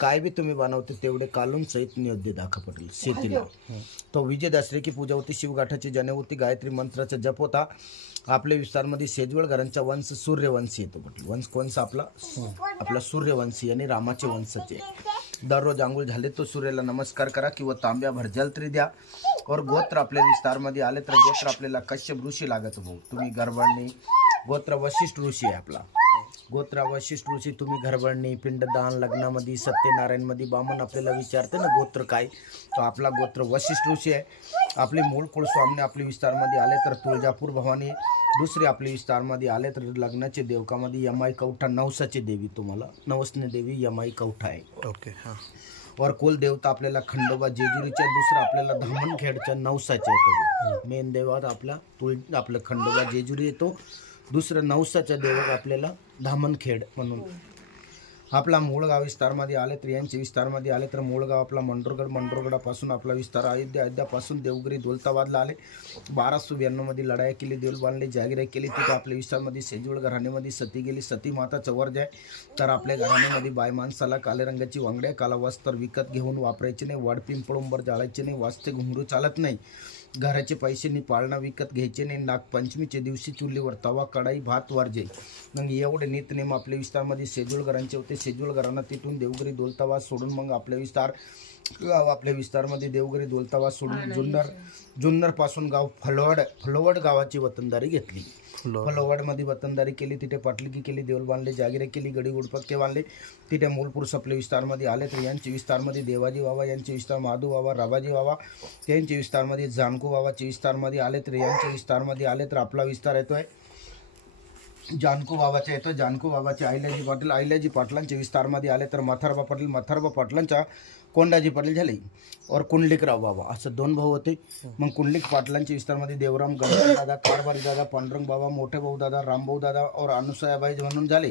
काय बी तुम्ही बनवते तेवढे कालून सहित नियोद्य दाखा पटेल शेतीला. तो विजय दसरे की पूजा होती, शिवगाठाची जने होती, गायत्री मंत्राचा जप होता. आपल्या विस्तारमध्ये सेजवळकरांचा वंश सूर्यवंशी येतो पटेल. वंश कोणचा आपला सूर्यवंशी आणि रामाचे वंशचे. दररोज आंघोळ झाले तो सूर्याला नमस्कार करा किंवा तांब्या भरजल तरी द्या. और गोत्र आपल्या विस्तारमध्ये आले तर गोत्र आपल्याला कश्यप ऋषी लागत भाऊ. तुम्ही गरबणी गोत्र वशिष्ठ ऋषी आहे आपला. गोत्र वशिष्ठ ऋषी तुम्ही घरबळणी पिंडदान लग्नामध्ये सत्यनारायणमध्ये बामण आपल्याला विचारते ना गोत्र काय, तो आपला गोत्र वशिष्ठ ऋषी आहे. आपले मूळ कुळस्वामी आपल्या विस्तारमध्ये आले तर तुळजापूर भवानी. दुसरे आपल्या विस्तारमध्ये आले तर लग्नाचे देवकामध्ये यमाई कवठा नवसाची देवी, तुम्हाला नवसने देवी यमाई कवठा आहे. ओके हां. और कुलदेवता आपल्याला खंडोबा जेजुरीच्या, दुसरं आपल्याला धामणखेडच्या नवसाच्या येतो. मेन देवात आपलं खंडोबा जेजुरी येतो. दुसरं नवसाच्या देवक आपल्याला धामणखेड म्हणून. आपला मूळगाव विस्तारमध्ये आले तर यांचे विस्तारमध्ये आले तर मूळगाव आपला मंडोरगडापासून आपला विस्तार अयोध्यापासून देवगिरी दौलताबादला आले. 1292 लढाई केली, देऊळ बांधले, जागिरा केली. तिथे आपल्या विस्तारमध्ये सेजवळ घराण्यामध्ये सती गेली. सती माता चवर जाय तर आपल्या घराण्यामध्ये बाय माणसाला काले रंगाची वांगड्या काला वस्त्र विकत घेऊन वापरायचे नाही. वाडपिंपळूंबर पिंपळुंबर जाळायचे नाही. वाजते घुंगरू चालत नाही. घराचे पैसे नि पाळणा विकत घ्यायचे नाही. नागपंचमीच्या दिवशी चुलीवर तवा कढाई भात वारजे. मग एवढे नितनेम आपल्या विस्तारमध्ये सेजूळकरांचे होते. सेजूळकरांना तिथून देवगिरी दौलताबाद सोडून मग आपल्या विस्तारमध्ये देवगिरी दौलताबाद सोडून जुन्नर पासून गाव फलोवड गावाची वतनदारी घेतली. फलोवडमध्ये वतनदारी केली. तिथे पाटलिकी केली, देऊळ बांधले, जागिरे केली, गडी गुडपक्के बांधले. तिथे मूलपुरुष आपल्या विस्तारमध्ये आले तर यांचे विस्तारमध्ये देवाजी बाबा, यांचे विस्तार माधू बाबा, राबाजी बाबा, त्यांचे विस्तारमध्ये जानकू बाबाचे विस्तारमध्ये आले तर यांचे विस्तारमध्ये आले तर आपला विस्तार येतोय जानकू बाबाचा येतो. जानकू बाबाचे अहिल्याजी पाटलांचे विस्तारमध्ये आले तर मथारबा पाटलांच्या कोंडाजी पाटील झाले. और कुंडलिकराव बाबा असं 2 भाऊ होते. मग कुंडलिक पाटलांच्या विस्तारमध्ये देवराम गणपती दादा, कारभारी दादा, पांडुरंग बाबा, मोठे भाऊ दादा, रामभाऊ दादा और अनुसयाबाई म्हणून झाले.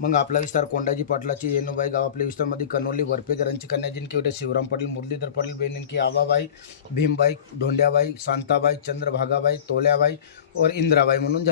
मग आपला विस्तार कोंडाजी पाटलाची येनुबाई गाव आपल्या विस्तारमध्ये कनोली वरपेकरांची कन्या जिनकी होते शिवराम पाटील, मुरलीधर पाटील, बेनिनकी आबाबाई, भीमबाई, धोंड्याबाई, शांताबाई, चंद्रभागाबाई, तोल्याबाई और इंद्राबाई म्हणून